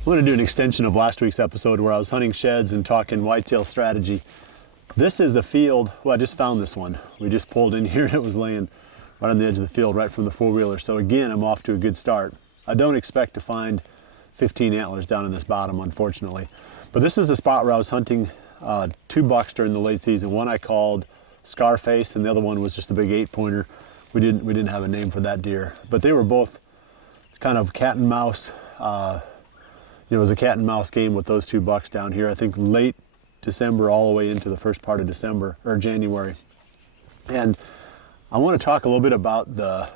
I'm going to do an extension of last week's episode where I was hunting sheds and talking whitetail strategy. This is a field, well, I just found this one. We just pulled in here and it was laying right on the edge of the field, right from the four-wheeler. So again, I'm off to a good start. I don't expect to find 15 antlers down in this bottom, unfortunately. But this is the spot where I was hunting two bucks during the late season. One I called Scarface and the other one was just a big 8-pointer. We didn't have a name for that deer, but they were both kind of cat and mouse. It was a cat and mouse game with those two bucks down here. I think late December all the way into the first part of December or January. And I want to talk a little bit about the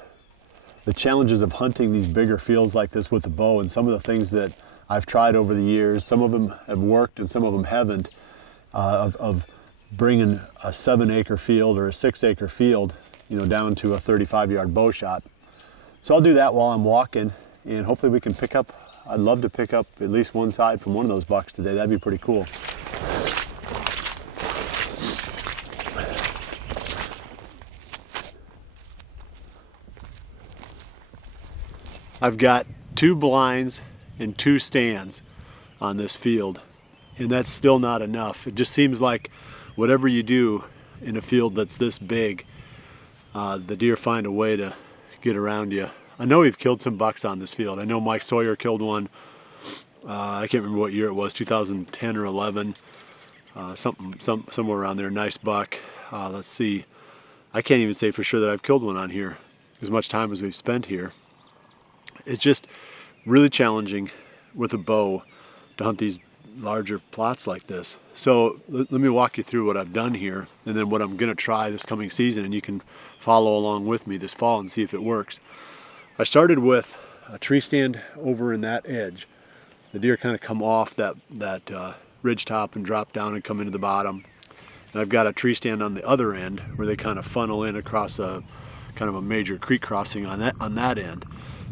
challenges of hunting these bigger fields like this with the bow and some of the things that I've tried over the years. Some of them have worked and some of them haven't, of bringing a 7-acre field or a 6-acre field, down to a 35-yard bow shot. So I'll do that while I'm walking, and hopefully we can pick up. I'd love to pick up at least one side from one of those bucks today. That'd be pretty cool. I've got 2 blinds and 2 stands on this field, and that's still not enough. It just seems like whatever you do in a field that's this big, the deer find a way to get around you. I know we've killed some bucks on this field. I know Mike Sawyer killed one. I can't remember what year it was, 2010 or 11, somewhere around there. Nice buck. Let's see. I can't even say for sure that I've killed one on here, as much time as we've spent here. It's just really challenging with a bow to hunt these larger plots like this. So let me walk you through what I've done here and then what I'm going to try this coming season, and you can follow along with me this fall and see if it works. I started with a tree stand over in that edge. The deer kind of come off that ridge top and drop down and come into the bottom. And I've got a tree stand on the other end where they kind of funnel in across a kind of a major creek crossing on that end.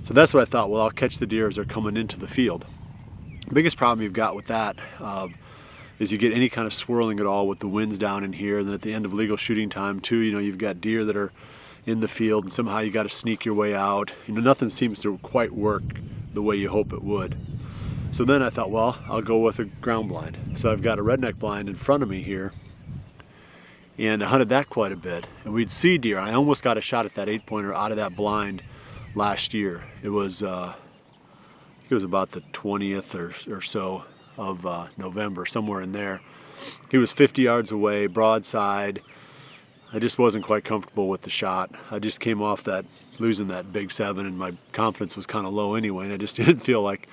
So that's what I thought. Well, I'll catch the deer as they're coming into the field. The biggest problem you've got with that is you get any kind of swirling at all with the winds down in here. And then at the end of legal shooting time too, you've got deer that are in the field and somehow you got to sneak your way out. Nothing seems to quite work the way you hope it would. So then I thought, well, I'll go with a ground blind. So I've got a redneck blind in front of me here, and I hunted that quite a bit. And we'd see deer. I almost got a shot at that 8-pointer out of that blind last year. It was about the 20th or so of November, somewhere in there. He was 50 yards away, broadside. I just wasn't quite comfortable with the shot. I just came off losing that big 7, and my confidence was kind of low anyway, and I just didn't feel like,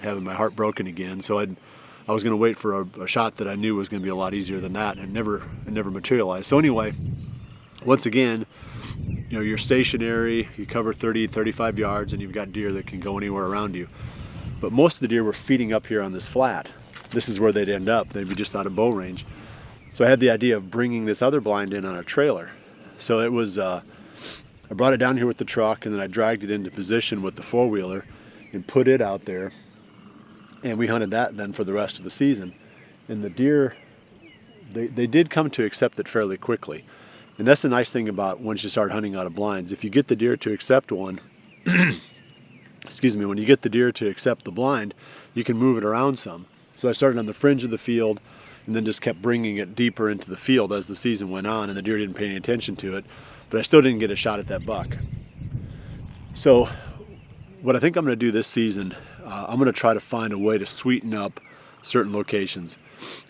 having my heart broken again. So I was going to wait for a shot that I knew was going to be a lot easier than that, and it never materialized. So anyway, once again, you're stationary, you cover 30, 35 yards, and you've got deer that can go anywhere around you. But most of the deer were feeding up here on this flat. This is where they'd end up. They'd be just out of bow range. So I had the idea of bringing this other blind in on a trailer. So it was, I brought it down here with the truck, and then I dragged it into position with the four-wheeler and put it out there. And we hunted that then for the rest of the season. And the deer, they did come to accept it fairly quickly. And that's the nice thing about once you start hunting out of blinds. If you get the deer to accept one, when you get the deer to accept the blind, you can move it around some. So I started on the fringe of the field, and then just kept bringing it deeper into the field as the season went on, and the deer didn't pay any attention to it, but I still didn't get a shot at that buck. So what I think I'm going to do this season, I'm going to try to find a way to sweeten up certain locations.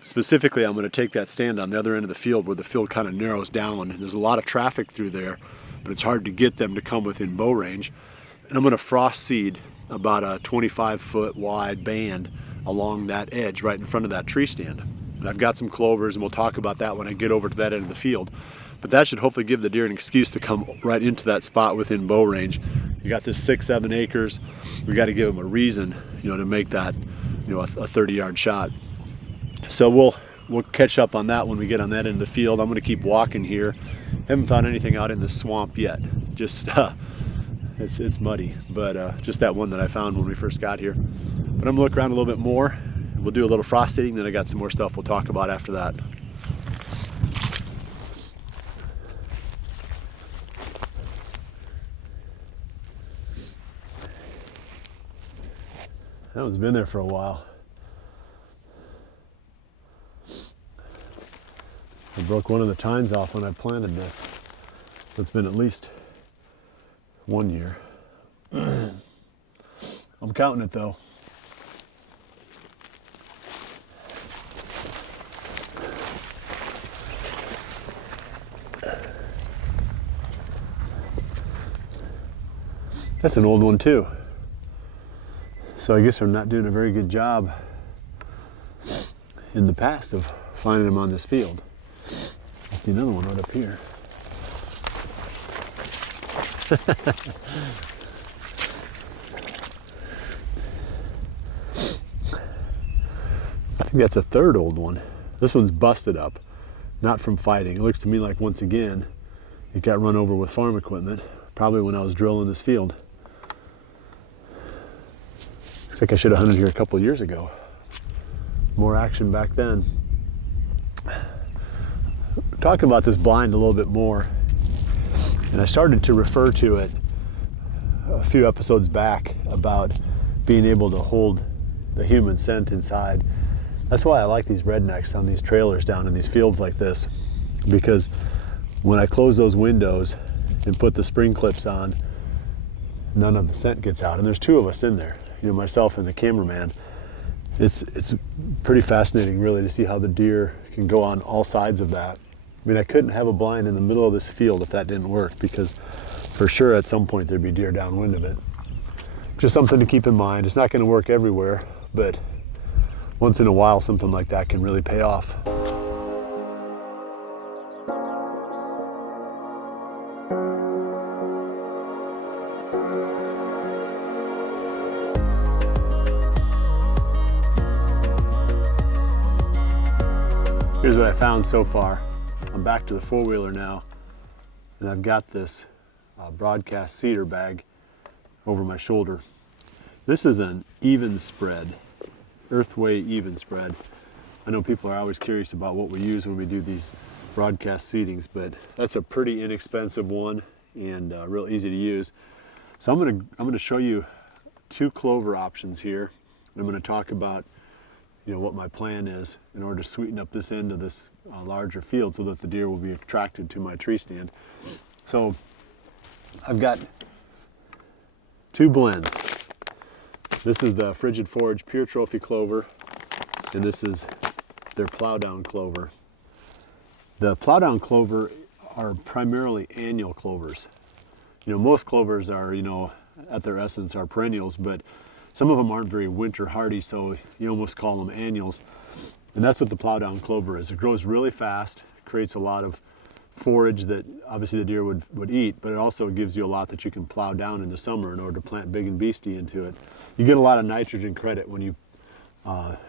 Specifically, I'm going to take that stand on the other end of the field where the field kind of narrows down, and there's a lot of traffic through there, but it's hard to get them to come within bow range. And I'm going to frost seed about a 25-foot wide band along that edge right in front of that tree stand. And I've got some clovers, and we'll talk about that when I get over to that end of the field. But that should hopefully give the deer an excuse to come right into that spot within bow range. You got this 6-7 acres. We got to give them a reason, to make that, a 30-yard shot. So we'll catch up on that when we get on that end of the field. I'm going to keep walking here. Haven't found anything out in the swamp yet. Just it's muddy, but just that one that I found when we first got here. But I'm gonna look around a little bit more. We'll do a little frost eating, then I got some more stuff we'll talk about after that. That one's been there for a while. I broke one of the tines off when I planted this. So it's been at least 1 year. I'm counting it though. That's an old one too. So I guess we're not doing a very good job in the past of finding them on this field. I see another one right up here. I think that's a third old one. This one's busted up, not from fighting. It looks to me like, once again, it got run over with farm equipment, probably when I was drilling this field. Looks like I should have hunted here a couple of years ago. More action back then. Talking about this blind a little bit more, and I started to refer to it a few episodes back about being able to hold the human scent inside. That's why I like these rednecks on these trailers down in these fields like this, because when I close those windows and put the spring clips on, none of the scent gets out. And there's two of us in there, myself and the cameraman. It's pretty fascinating, really, to see how the deer can go on all sides of that. I mean, I couldn't have a blind in the middle of this field if that didn't work, because for sure at some point there'd be deer downwind of it. Just something to keep in mind. It's not going to work everywhere, but once in a while something like that can really pay off. Here's what I found so far. I'm back to the four-wheeler now, and I've got this broadcast cedar bag over my shoulder. This is an even spread, earthway even spread. I know people are always curious about what we use when we do these broadcast seedings, but that's a pretty inexpensive one and real easy to use. So I'm gonna show you two clover options here. I'm gonna talk about what my plan is in order to sweeten up this end of this larger field so that the deer will be attracted to my tree stand. So I've got two blends. This is the Frigid Forage Pure Trophy Clover, and this is their Plowdown Clover. The Plowdown Clover are primarily annual clovers. Most clovers are, at their essence are perennials, but some of them aren't very winter hardy, so you almost call them annuals. And that's what the Plowdown Clover is. It grows really fast, creates a lot of forage that obviously the deer would eat, but it also gives you a lot that you can plow down in the summer in order to plant big and beastie into it. You get a lot of nitrogen credit when you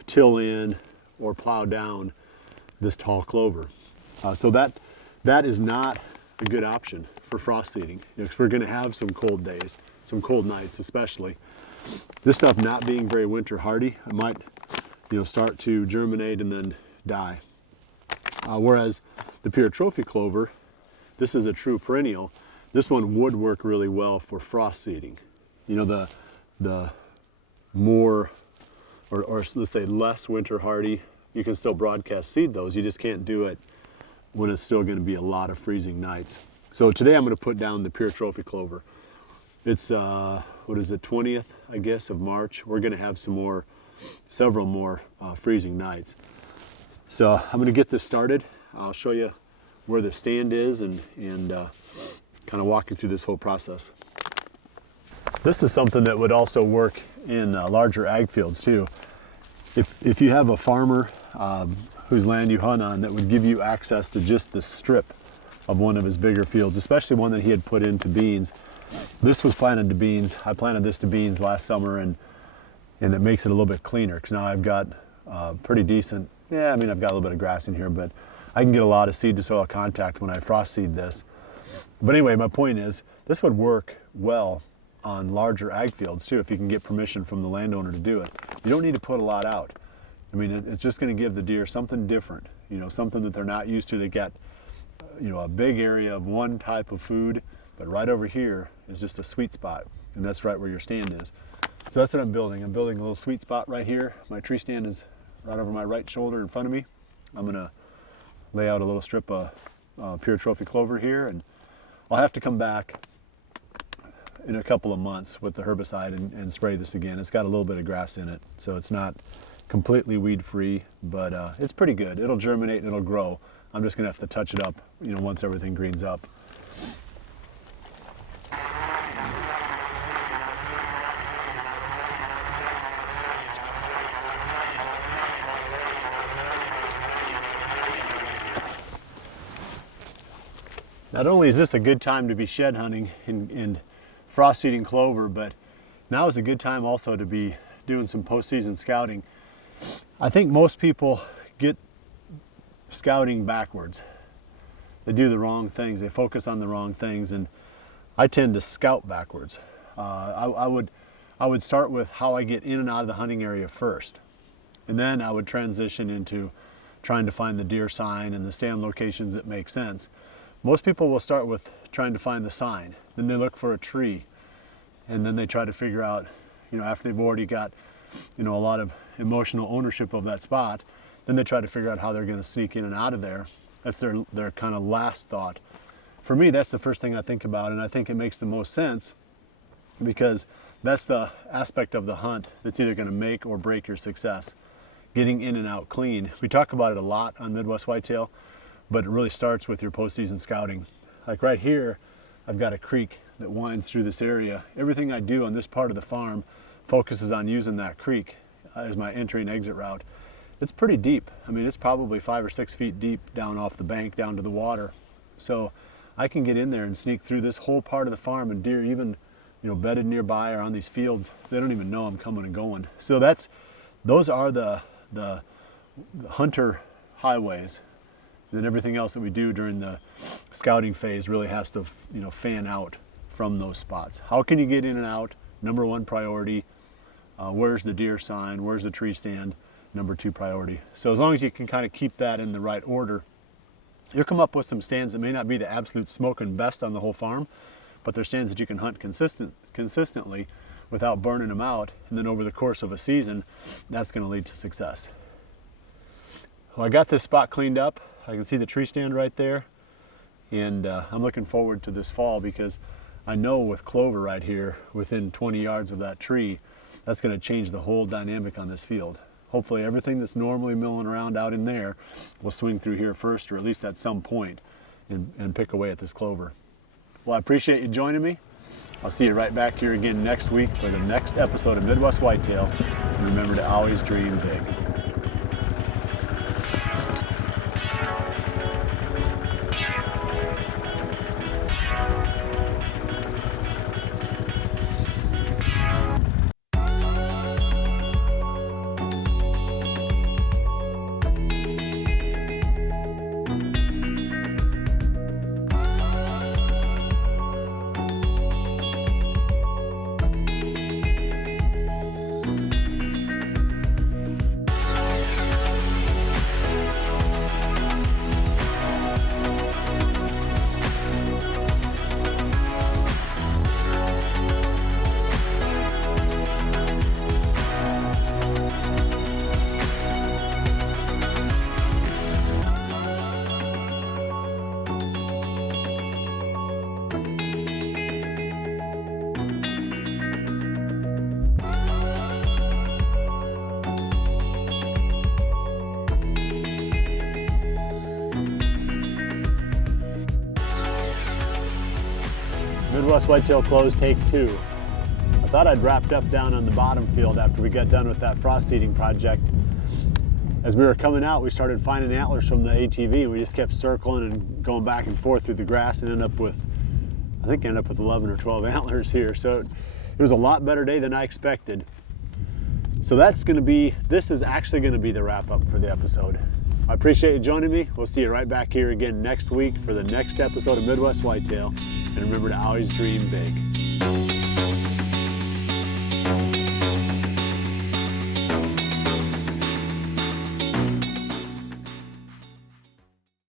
till in or plow down this tall clover. So that is not a good option for frost seeding, because we're going to have some cold days, some cold nights especially. This stuff not being very winter hardy, it might start to germinate and then die. Whereas the Pure Trophy Clover, this is a true perennial. This one would work really well for frost seeding. The more, or let's say less winter hardy, you can still broadcast seed those. You just can't do it when it's still going to be a lot of freezing nights. So today I'm going to put down the Pure Trophy Clover. It's, 20th, I guess, of March. We're going to have several more freezing nights. So I'm going to get this started. I'll show you where the stand is and kind of walk you through this whole process. This is something that would also work in larger ag fields too. If you have a farmer whose land you hunt on that would give you access to just this strip of one of his bigger fields, especially one that he had put into beans. This was planted to beans. I planted this to beans last summer, and it makes it a little bit cleaner because now I've got pretty decent, yeah, I mean, I've got a little bit of grass in here, but I can get a lot of seed to soil contact when I frost seed this. But anyway, my point is this would work well on larger ag fields too if you can get permission from the landowner to do it. You don't need to put a lot out. I mean, it's just going to give the deer something different, you know, something that they're not used to. They get, you know, a big area of one type of food, but right over here is just a sweet spot, and that's right where your stand is. So that's what I'm building. I'm building a little sweet spot right here. My tree stand is right over my right shoulder in front of me. I'm gonna lay out a little strip of Pure Trophy Clover here, and I'll have to come back in a couple of months with the herbicide and spray this again. It's got a little bit of grass in it, so it's not completely weed free, but it's pretty good. It'll germinate and it'll grow. I'm just gonna have to touch it up, you know, once everything greens up. Not only is this a good time to be shed hunting and frost seeding clover, but now is a good time also to be doing some postseason scouting. I think most people get scouting backwards. They do the wrong things. They focus on the wrong things, and I tend to scout backwards. I would start with how I get in and out of the hunting area first, and then I would transition into trying to find the deer sign and the stand locations that make sense. Most people will start with trying to find the sign, then they look for a tree, and then they try to figure out, you know, after they've already got, you know, a lot of emotional ownership of that spot, then they try to figure out how they're going to sneak in and out of there. That's their kind of last thought. For me, that's the first thing I think about, and I think it makes the most sense because that's the aspect of the hunt that's either going to make or break your success. Getting in and out clean. We talk about it a lot on Midwest Whitetail, but it really starts with your postseason scouting. Like right here, I've got a creek that winds through this area. Everything I do on this part of the farm focuses on using that creek as my entry and exit route. It's pretty deep. I mean, it's probably 5 or 6 feet deep down off the bank down to the water. So I can get in there and sneak through this whole part of the farm, and deer even, you know, bedded nearby or on these fields, they don't even know I'm coming and going. So those are the hunter highways. And then everything else that we do during the scouting phase really has to, you know, fan out from those spots. How can you get in and out? Number one priority. Where's the deer sign? Where's the tree stand? Number two priority. So as long as you can kind of keep that in the right order, you'll come up with some stands that may not be the absolute smoking best on the whole farm, but they're stands that you can hunt consistently without burning them out. And then over the course of a season, that's going to lead to success. Well, I got this spot cleaned up. I can see the tree stand right there, and I'm looking forward to this fall because I know with clover right here within 20 yards of that tree, that's going to change the whole dynamic on this field. Hopefully everything that's normally milling around out in there will swing through here first, or at least at some point, and pick away at this clover. Well, I appreciate you joining me. I'll see you right back here again next week for the next episode of Midwest Whitetail. And remember to always dream big. Midwest Whitetail closed take 2. I thought I'd wrapped up down on the bottom field after we got done with that frost seeding project. as we were coming out, we started finding antlers from the ATV, and we just kept circling and going back and forth through the grass and ended up with 11 or 12 antlers here. So it was a lot better day than I expected. So this is actually gonna be the wrap up for the episode. I appreciate you joining me. We'll see you right back here again next week for the next episode of Midwest Whitetail. And remember to always dream big.